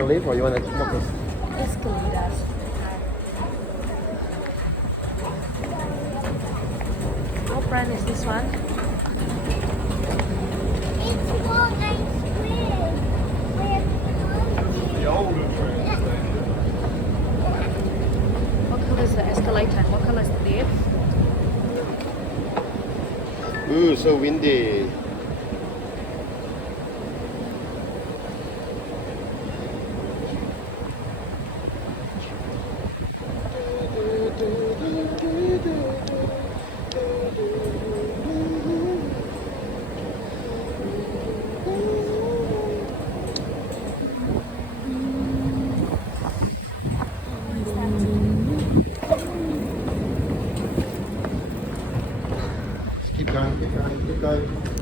a lift or you want to walk this? Escalators. What brand is this one? It's more nice squid. The older train station. What color is the escalator and what color is the lift? Ooh, so windy. Keep going, keep going, keep going.